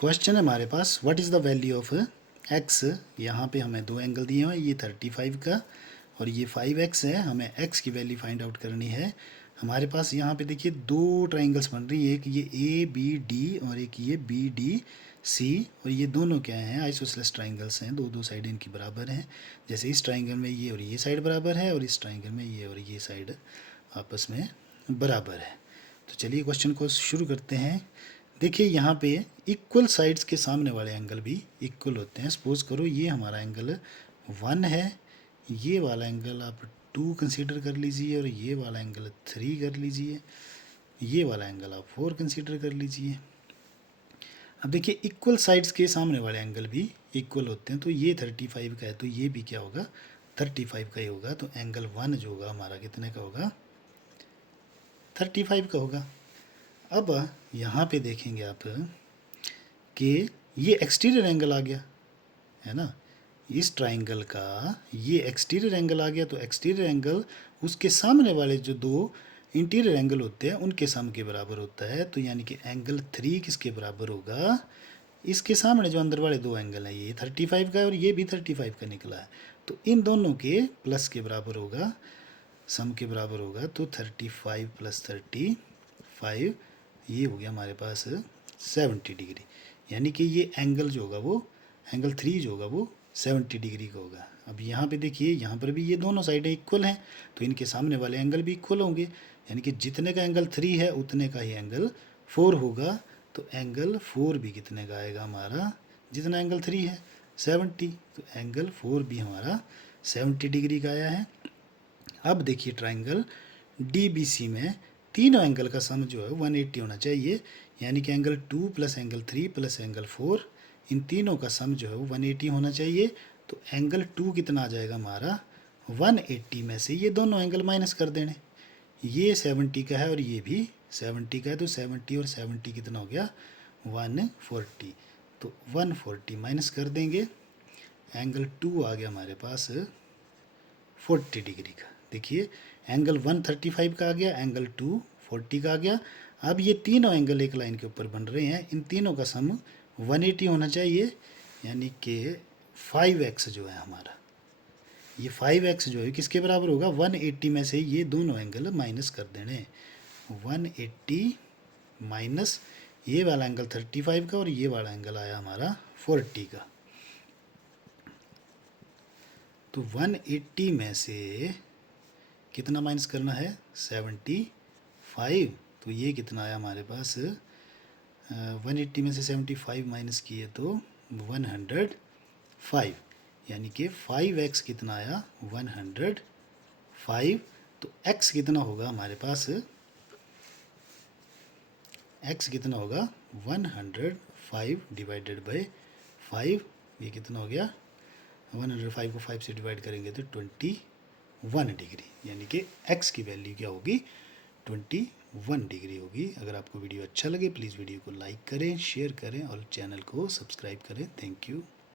Question है हमारे पास, what is the value of X. यहाँ पे हमें दो एंगल दिए हुए हैं, ये 35 का और ये 5x है। हमें x की वैल्यू फाइंड आउट करनी है। हमारे पास यहाँ पे देखिए दो ट्राइंगल्स बन रही है, एक ये ए बी डी और एक ये बी डी सी। और ये दोनों क्या हैं, आइसोसेलेस ट्राइंगल्स हैं, दो दो साइड इनकी बराबर हैं। जैसे इस ट्राइंगल में ये और ये साइड बराबर है और इस ट्राइंगल में ये और ये साइड आपस में बराबर है। तो चलिए क्वेश्चन को शुरू करते हैं। देखिए यहाँ पे इक्वल साइड्स के सामने वाले एंगल भी इक्वल होते हैं। सपोज करो ये हमारा एंगल 1 है, ये वाला एंगल आप 2 कंसीडर कर लीजिए और ये वाला एंगल 3 कर लीजिए, ये वाला एंगल आप 4 कंसीडर कर लीजिए। अब देखिए इक्वल साइड्स के सामने वाले एंगल भी इक्वल होते हैं, तो ये 35 का है तो ये भी क्या होगा, 35 का ही होगा। तो एंगल 1 जो होगा हमारा कितने का होगा, 35 का होगा। अब यहाँ पे देखेंगे आप कि ये एक्सटीरियर एंगल आ गया है ना, इस ट्राइंगल का ये एक्सटीरियर एंगल आ गया। तो एक्सटीरियर एंगल उसके सामने वाले जो दो इंटीरियर एंगल होते हैं उनके सम के बराबर होता है। तो यानी कि एंगल 3 किसके बराबर होगा, इसके सामने जो अंदर वाले दो एंगल हैं, ये 35 का है और ये भी 35 का निकला है, तो इन दोनों के प्लस के बराबर होगा, सम के बराबर होगा। तो 35 प्लस 35 ये हो गया हमारे पास 70 डिग्री। यानी कि ये एंगल जो होगा वो एंगल 3 जो होगा वो 70 डिग्री का होगा। अब यहाँ पे देखिए, यहाँ पर भी ये दोनों साइडें इक्वल हैं तो इनके सामने वाले एंगल भी इक्वल होंगे। यानी कि जितने का एंगल 3 है उतने का ही एंगल 4 होगा। तो एंगल 4 भी कितने का आएगा हमारा, जितना एंगल 3 है 70, तो एंगल 4 भी हमारा 70 डिग्री का आया है। अब देखिए ट्राइंगल डी बी सी में तीनों एंगल का सम जो है 180 होना चाहिए। यानी कि angle 2 plus angle 3 plus angle 4, इन तीनों का सम जो है वो 180 होना चाहिए। तो एंगल 2 कितना आ जाएगा हमारा, 180 में से ये दोनों एंगल माइनस कर देने। ये 70 का है और ये भी 70 का है, तो 70 और 70 कितना हो गया, 140। तो 140 माइनस कर देंगे, एंगल 2 आ गया हमारे पास 40 डिग्री का। देखिए एंगल 135 का आ गया, एंगल 2 40 का आ गया। अब ये तीनों एंगल एक लाइन के ऊपर बन रहे हैं, इन तीनों का सम 180 होना चाहिए। यानी कि 5x जो है हमारा, ये 5x जो है किसके बराबर होगा, 180 में से ये दोनों एंगल माइनस कर देने। 180 माइनस ये वाला एंगल 35 का और ये वाला एंगल आया हमारा 40 का। तो 180 में से कितना माइनस करना है, 75। तो ये कितना आया हमारे पास, 180 में से 75 माइनस किए तो 105। यानी कि 5x कितना आया, 105। तो x कितना होगा हमारे पास, x कितना होगा 105 डिवाइडेड बाय 5। ये कितना हो गया, 105 को 5 से डिवाइड करेंगे तो 21 डिग्री। यानी कि x की वैल्यू क्या होगी, 21 डिग्री होगी। अगर आपको वीडियो अच्छा लगे प्लीज़ वीडियो को लाइक करें, शेयर करें और चैनल को सब्सक्राइब करें। Thank you.